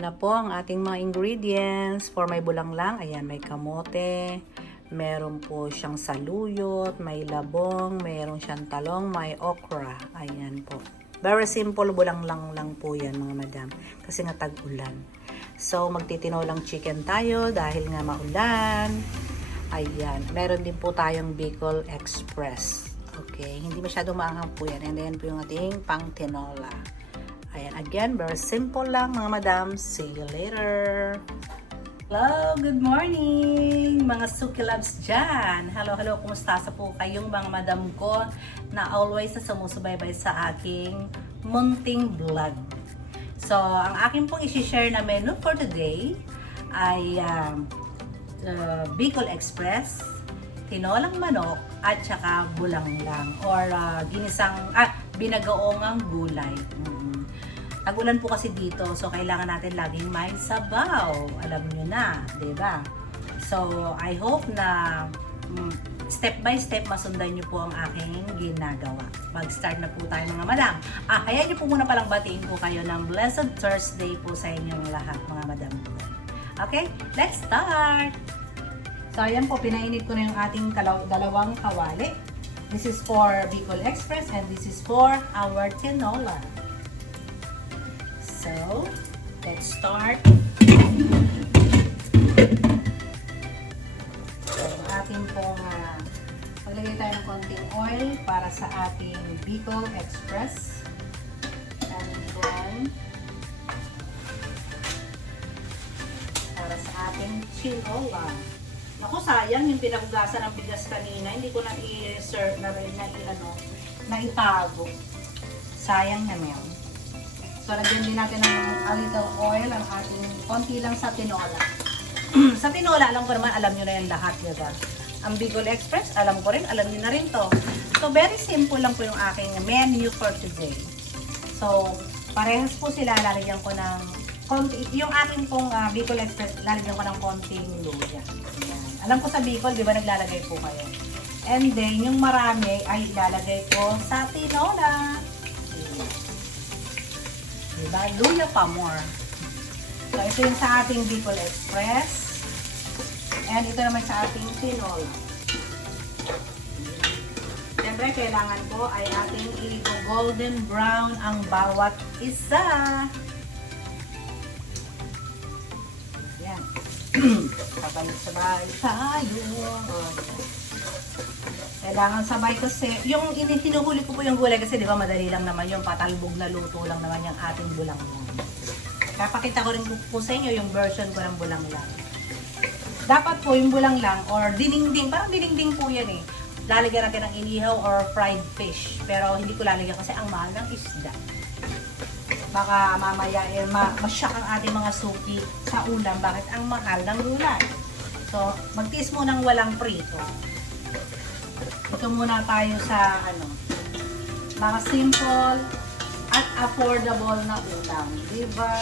na po ang ating mga ingredients. For may bulanglang, ayan, may kamote, meron po siyang saluyot, may labong, meron siyang talong, may okra. Ayan po. Very simple, bulanglang lang po yan mga madam. Kasi nga tag-ulan. So, magtitinolang chicken tayo dahil nga maulan. Ayan. Meron din po tayong Bicol Express. Okay. Hindi masyadong maanghang po yan. And then po yung ating pang tinola. Ayan, again, very simple lang mga madam. See you later! Hello, good morning mga Suki Loves dyan! Hello, kumusta sa po kayong mga madam ko na always na sumusubaybay sa aking munting vlog. So, ang aking pong isi-share na menu for today ay Bicol Express, tinolang manok, at saka bulanglang or binagaongang gulay. Tag-ulan po kasi dito, so kailangan natin laging may sabaw. Alam nyo na, diba? So, I hope na step by step masundan nyo po ang aking ginagawa. Mag-start na po tayo mga madam. Kaya nyo po muna palang batiin po kayo ng Blessed Thursday po sa inyong lahat mga madam. Okay, let's start! So, ayan po, pinainit ko na yung ating dalawang kawali. This is for Bicol Express and this is for our tinola. So, let's start. So, ating pong maglagay tayo ng konting oil para sa ating Bicol Express. And then, para sa ating tinola. Naku, sayang yung pinagugasan ng bigas kanina. Hindi ko na i-serve na rin na itago. Sayang naman. So, lagyan din natin ng a little oil ang ating konti lang sa tinola. Sa tinola, alam ko naman, alam nyo na yan lahat, diba? Ang Bicol Express, alam ko rin, alam nyo na rin to. So, very simple lang po yung aking menu for today. So, parehas po sila, lalagyan ko ng konti, yung aking pong Bicol Express, lalagyan ko ng konting luya. Ayan. Alam ko sa Bicol, di ba naglalagay po kayo? And then, yung marami ay ilalagay ko sa tinola. Diba? Luya pa more. So, ito yung sa ating Bicol Express. And ito naman sa ating tinola. Siyempre, kailangan po ay ating i-golden brown ang bawat isa. Yan. Sabay-sabay tayo. Kailangan sabay kasi, yung hinuhuli ko po yung gulay kasi di ba madali lang naman yung patalbog na luto lang naman yung ating bulanglang. Kapakita ko rin po sa inyo yung version ko ng bulanglang. Dapat po yung bulanglang or dininding, parang dininding po yan eh. Lalagyan natin ng inihaw or fried fish. Pero hindi ko lalagyan kasi ang mahal ng isda. Baka mamaya masyak ang ating mga suki sa ulam. Bakit ang mahal ng gulay? So, magtiis mo ng walang prito. Ito muna tayo sa mga simple at affordable na ulam. Diba?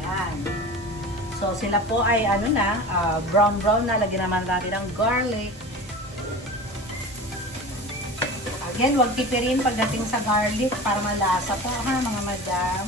Ayan. So, sila po ay brown na. Lagyan naman natin ng garlic. Again, huwag tipirin pagdating sa garlic para malasa po ha mga madam.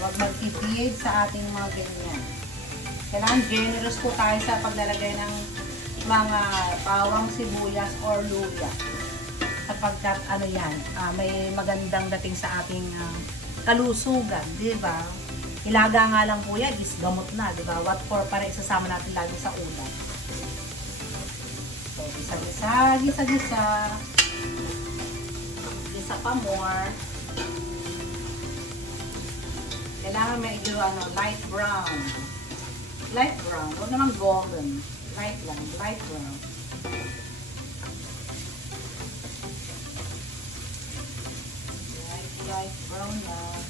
Huwag magtipid sa ating mga ganyan. Kailangan generous po tayo sa paglalagay ng mga bawang sibuyas or luya. Sapagkat may magandang dating sa ating kalusugan, di ba? Ilaga nga lang po yan, is gamot na, di ba? What for para isasama natin lagi sa ulam. So, gisa-gisa. Gisa pa more. Kailangan medyo light brown. Light brown, huwag naman golden. Light brown. Light brown lang.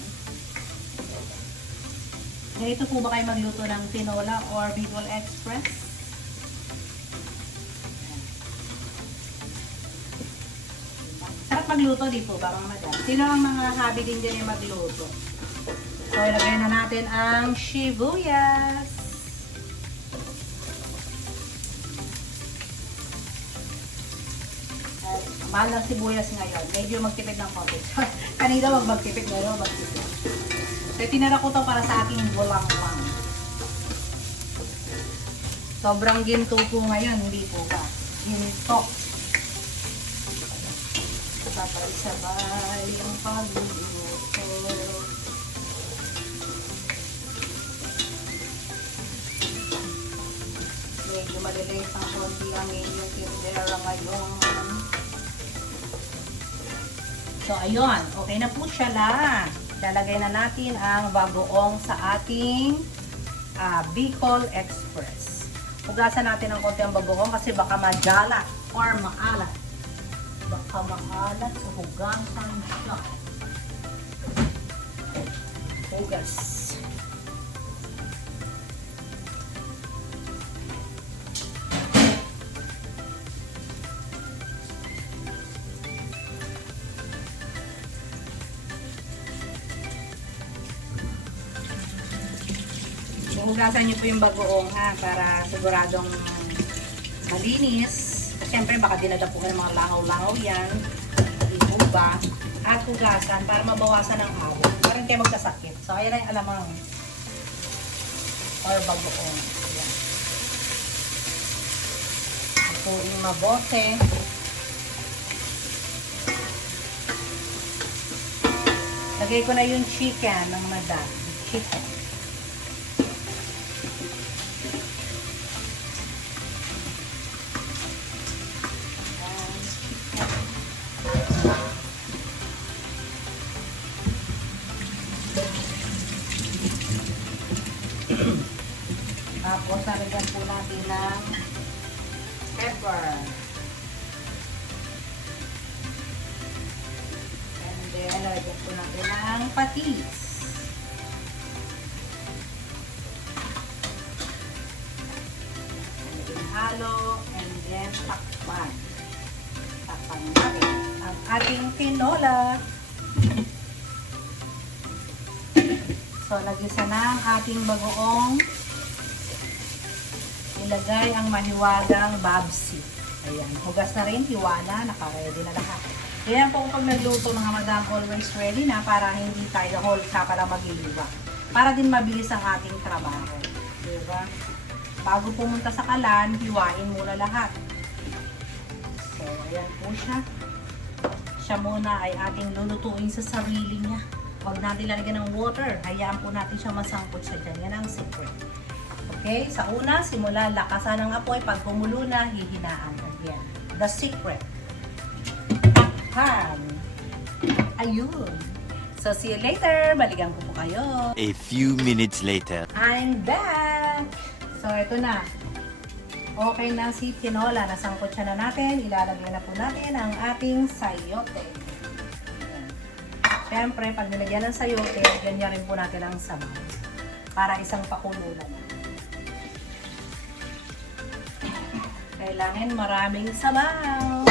Ganito po ba kayo magluto ng tinola or Bicol Express? Sarap magluto, di po ba mga madam? Sino ang mga hobby din dyan yung magluto? So, ilagay na natin ang sibuyas. Mahal ng sibuyas ngayon. Medyo magtipid ng konti. Kanina magtipid, ngayon magtipid. So, tinara ko to para sa aking bulang-lang. Sobrang ginto po ngayon, hindi po ba? Ginto. Sabay-sabay ang pagluluto. Medyo maliliit ang konti ang inyong tindera ngayon. So, ayun. Okay na po siya lang. Lalagay na natin ang bagoong sa ating Bicol Express. Hugasan natin ng konti ang bagoong kasi baka majalat or maalat. Baka maalat. So, hugasan siya. Hugas. Hugasan niyo po yung bagoong ha, para siguradong malinis. Siyempre baka dinada po kayo ng mga langaw-langaw yan. Hindi po ba? At hugasan para mabawasan ang hawak. Para hindi kayo magkasakit. So ayan na yung alamang or bagoong. Ayan. Ito yung mabote. Lagay ko na yung chicken ng madam. Chicken. Tapos, nalagyan po natin ng pepper. And then, nalagyan po natin ng patis. And then, halo. And then, takpan. Takpan natin ang ating tinola. So, nagisa na ang ating bagoong. Ilagay ang mahiwagang babsi. Ayan, hugas na rin, hiwa na, naka-ready na lahat. Ayan po kung pag nagluto mga madam, always ready na para hindi tayo whole ka para maghiliwa. Para din mabilis ang ating trabaho. Diba? Bago pumunta sa kalan, hiwain muna lahat. So, ayan po siya. Siya muna ay ating lulutuin sa sarili niya. Huwag natin lalagyan ng water. Hayaan po natin siya masangkot sa dyan. Yan ang secret. Okay? Sa una, simula lakasan ng apoy. Pag kumulo na, hihinaan. Yan. The secret. Takpan. Ayun. So, see you later. Balikan ko po kayo. A few minutes later. I'm back. So, ito na. Okay na si tinola. Nasangkot siya na natin. Ilalagay na po natin ang ating sayote. Siyempre, pag nilagyan ng sayote, ganyan rin po natin ang sabaw. Para isang pakulo na. Kailangan maraming sabaw.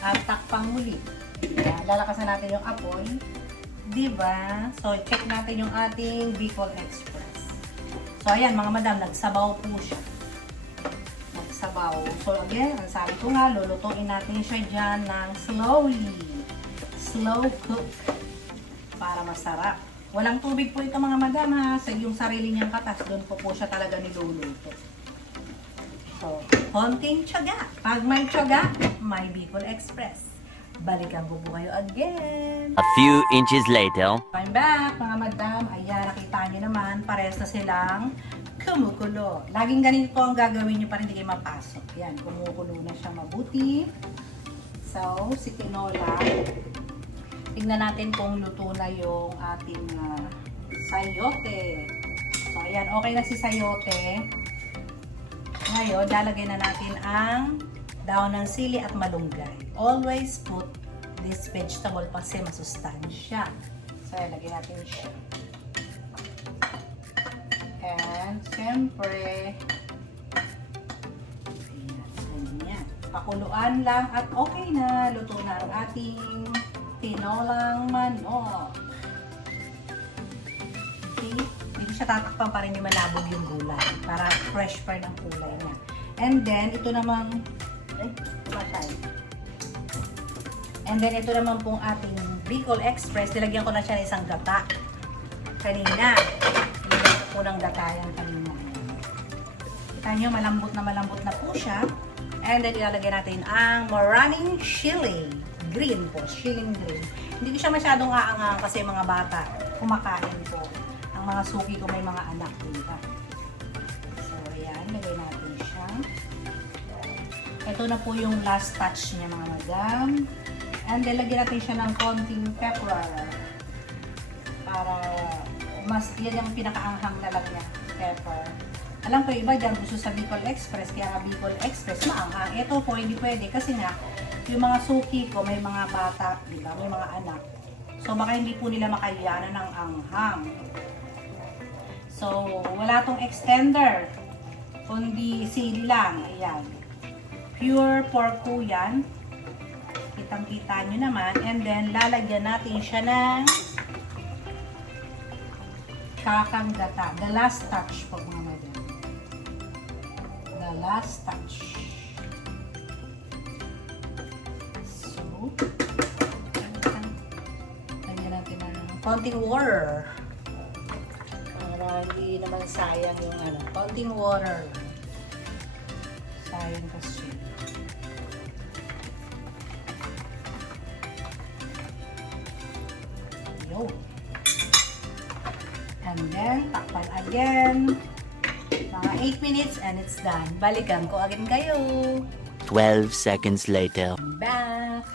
At takpang muli. Ayan, lalakasan natin yung apoy. Diba? So, check natin yung ating Bicol Express. So, ayan mga madam, nagsabaw po siya. Nagsabaw. So, again, ang sabi ko nga, lulutuin natin siya dyan ng slowly. Slow cook. Para masarap. Walang tubig po ito mga madam ha. Sa yung sarili niyang katas, doon po siya talaga niluluto. So, konting tiyaga. Pag may tiyaga, may Bicol Express. Balikan ko po kayo again. A few inches later. I'm back mga madam. Ayan, nakita niyo naman, parehas na silang kumukulo. Laging ganito ang gagawin niyo para hindi kayo mapasok. Yan, kumukulo na siya mabuti. So, si tinola. Tignan natin kung luto na yung ating sayote. So, ayan. Okay na si sayote. Ngayon, lalagay na natin ang daon ng sili at malunggay. Always put this vegetable kasi masustansya. So, lagyan natin siya. And, siyempre, ayan. Pakuluan lang at okay na. Luto na ang ating tinolang manok. Okay? Hindi siya tatakpan pa rin yung malabog yung gulay. Para fresh pa rin ang kulay niya. And then, ito namang, ay, matay. And then, ito naman pong ating Bicol Express. Nilagyan ko na siya ng isang gata. Kanina. Nilagyan ko po ng gata yan kanina. Kita nyo, malambot na po siya. And then, ilalagay natin ang maraming chili. Green po. Chili green. Hindi ko siya masyadong aangang kasi mga bata kumakain po. Ang mga suki ko may mga anak, diba? So, ayan. Lagay natin siya. Ito na po yung last touch niya, mga madam. And then, lagyan natin siya ng konting pepper. Para mas, yan yung pinakaanghang na lang niya, pepper. Alam ko, iba dyan gusto sa Bicol Express, kaya nga Bicol Express maanghang. Ito po, hindi pwede kasi nga, yung mga suki ko, may mga bata, diba? May mga anak. So, baka hindi po nila makayanan ng anghang. So, wala tong extender, kundi sili lang. Ayan. Pure pork po yan. Kitang-kita nyo naman. And then, lalagyan natin siya ng kakang gata. The last touch po, mga madam. The last touch. So, lagyan natin ng konting water. Para hindi naman sayang yung ano. Konting water. Sayang kasi. And then, takpan again. Mga 8 minutes and it's done. Balikan ko again kayo. 12 seconds later. Back.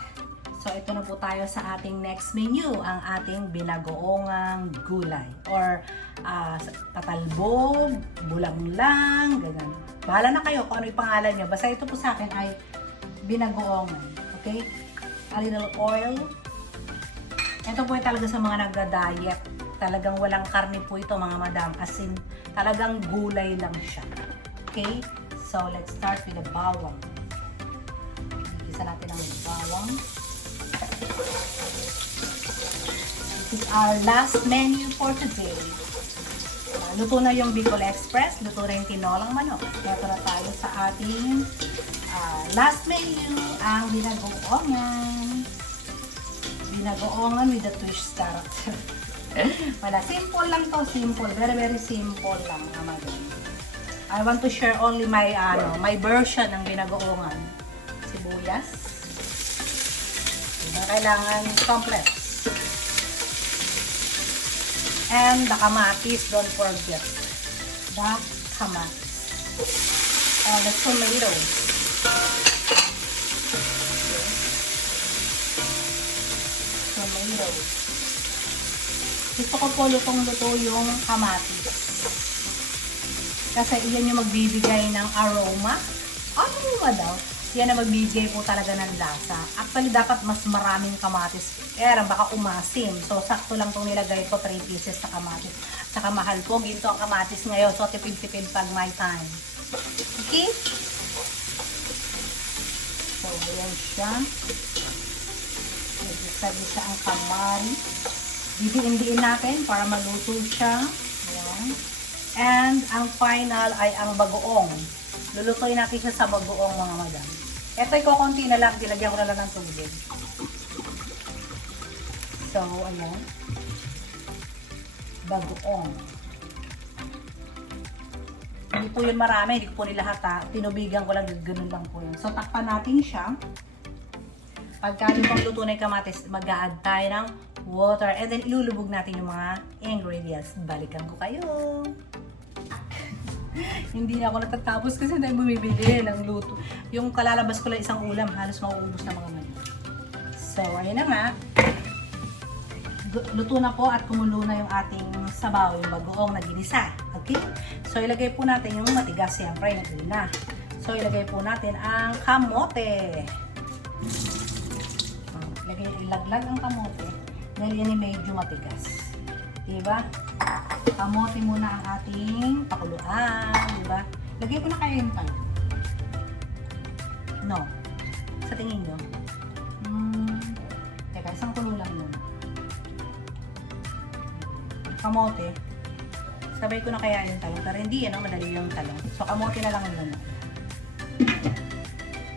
So, ito na po tayo sa ating next menu. Ang ating binagoongang gulay. Or patalbog, bulanglang, ganyan. Bahala na kayo kung ano yung pangalan nyo. Basta ito po sa akin ay binagoongan. Okay? A little oil. Ito po ay talaga sa mga nagda-diet. Talagang walang karne po ito, mga madam. As in, talagang gulay lang siya. Okay? So, let's start with the bawang. Isa natin ang bawang. This is our last menu for today. Luto na yung Bicol Express. Luto na yung tinolang manok. Ito na tayo sa ating last menu, ang binagoongan. Binagoongan with a twist carrot. Wala, simple lang to, simple. Very, very simple lang, naman. I want to share only my my version ng binagoongan. Sibuyas. Diba, kailangan complex. And the kamatis, don't forget. The kamatis. And the tomatoes. Tomatoes. Gusto ko po lutong-luto yung kamatis. Kasi iyan yung magbibigay ng aroma. Aroma daw. Yan ang magbibigay po talaga ng lasa. Actually, dapat mas maraming kamatis. Kaya baka umasim. So, sakto lang itong nilagay ko 3 pieces na kamatis. Saka mahal po. Ginto ang kamatis ngayon. So, tipid-tipid pag my time. Okay? So, ayan siya. Isa-isa ang kamatis. Didiin-diin natin para maluto siya. Ayan. And ang final ay ang bagoong. Lulutuin natin siya sa bagoong, mga madam. Ito ay kukunti na lang. Dilagyan ko na lang ng tubig. So, ayan. Bagoong. Hindi po yun marami. Hindi po nila lahat. Tinubigan ko lang. Ganun lang po yun. So, takpan natin siya. Pagka yung pangluto na yung kamatis, mag-a-add tayo ng water. And then, ilulubog natin yung mga ingredients. Balikan ko kayo. Hindi na ako natatapos kasi hindi bumibili ng luto. Yung kalalabas ko lang isang ulam, halos mauubos na mga mali. So, ayun na nga. Luto na po at kumulo na yung ating sabaw, yung bagoong na ginisa. Okay? So, ilagay po natin yung matigas, siyempre, yung una. So, ilagay po natin ang kamote. Ilaglag ang kamote dahil yan ay medyo matigas. Diba? Kamote muna ang ating pakuluan. Diba? Lagay ko na kaya yung pala. No. Sa tingin nyo. Teka, isang kulo lang yun. Kamote. Sabay ko na kaya yung talong. Pero hindi yan, madali yung talong. So, kamote na lang yun.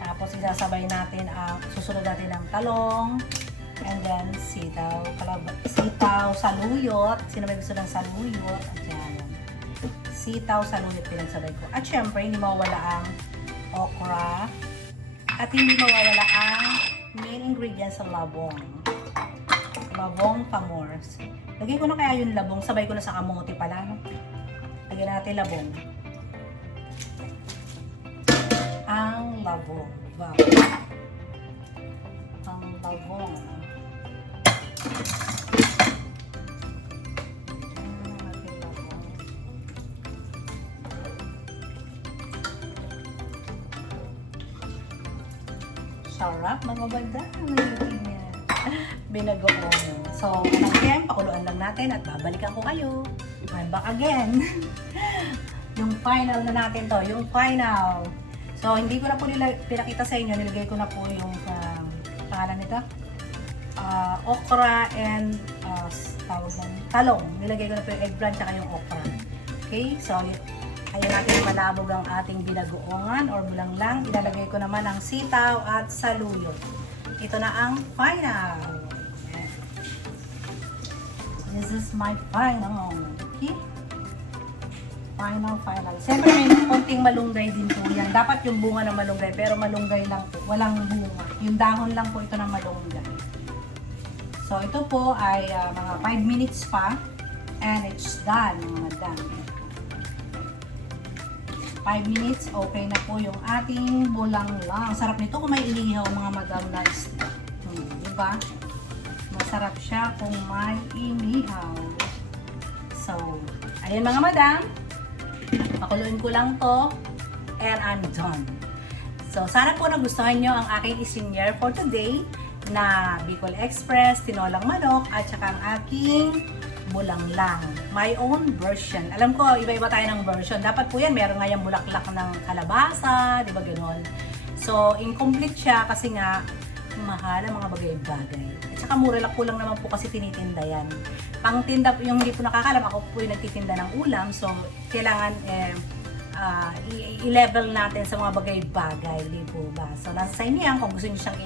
Tapos, isasabay natin susunod natin ang talong, and then sitaw, sitaw, saluyot. Sino may gusto ng saluyot? At yan. Sitaw, saluyot pinagsabay ko. At syempre, hindi mawawala ang okra. At hindi mawawala ang main ingredients sa labong. Labong pamors. Lagay ko na kaya yung labong. Sabay ko na sa kamote pala. No? Lagyan natin labong. Ang labong. Wow. Ang labong. Sarap, mga banda. Binagoong. So, again, pakuluan lang natin at babalikan ko kayo. I'm back again. Yung final na natin to. Yung final. So, hindi ko na po pinakita sa inyo. Nilagay ko na po yung pangalan nito. Okra and tawag ng talong. Nilagay ko na po yung eggplant at yung okra. Okay? So, ayun natin malabog ang ating binagoongan or bulanglang. Ilalagay ko naman ang sitaw at saluyot. Ito na ang final. This is my final. Okay? Final. Siyempre may konting malunggay din po yan. Dapat yung bunga ng malunggay, pero malunggay lang po. Walang bunga. Yung dahon lang po ito ng malunggay. So, ito po ay mga 5 minutes pa. And it's done, mga madam. 5 minutes, okay na po yung ating bulanglang. Sarap nito kung may inihaw, mga madam na isda. Diba? Masarap siya kung may inihaw. So, ayan mga madam. Pakuluin ko lang to. And I'm done. So, sana po nagustuhan nyo ang aking isinyer for today na Bicol Express, tinolang manok, at saka ang aking bulanglang. My own version. Alam ko, iba-iba tayo ng version. Dapat po yan, meron nga yung bulaklak ng kalabasa, di ba gano'n? So, incomplete siya kasi nga, mahal ang mga bagay-bagay. At saka mura lang po lang naman po kasi tinitinda yan. Pang tinda, yung hindi po nakakalam, ako po yung nagtitinda ng ulam. So, kailangan i-level natin sa mga bagay-bagay, di po ba? So, nasa sa inyo yan. Kung gusto niyo siyang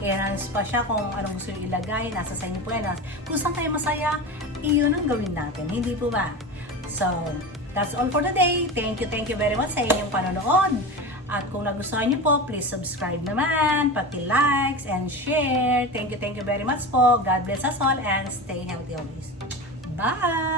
i-enhance pa siya kung anong gusto niyo ilagay. Nasa sa inyo po yan. Kung saan kayo masaya, iyon ang gawin natin. Hindi po ba? So, that's all for today. Thank you very much sa inyong panonood. At kung nagustuhan niyo po, please subscribe naman, paki-likes and share. Thank you very much po. God bless us all and stay healthy always. Bye!